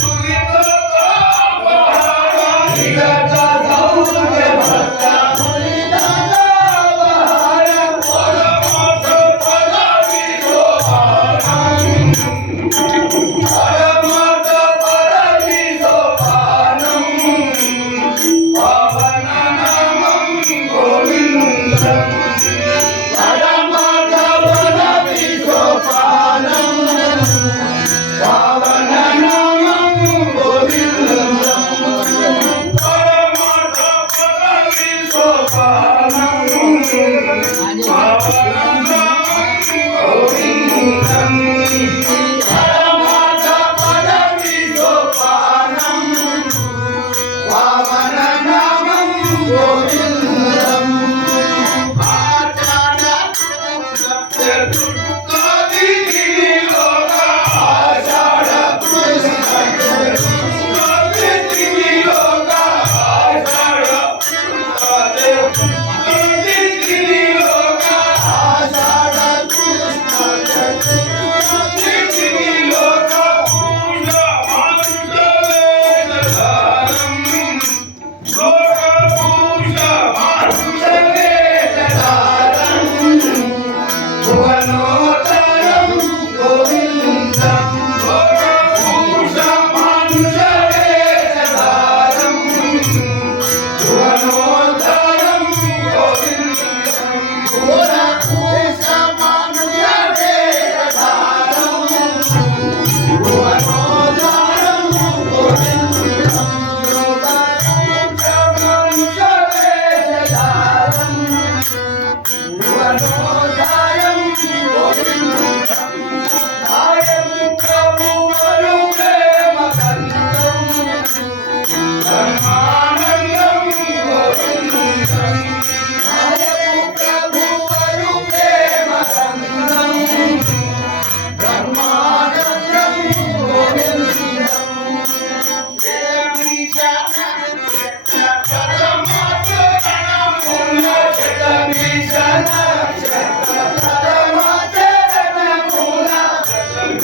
subiendo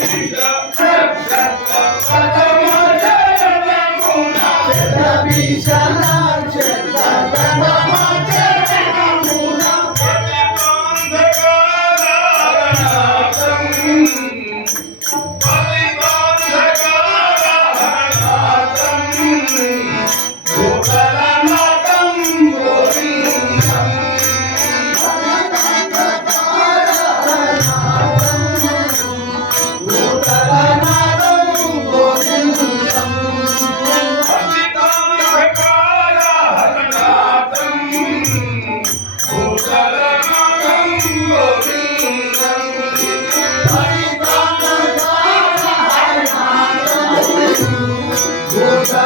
Amen. 我在。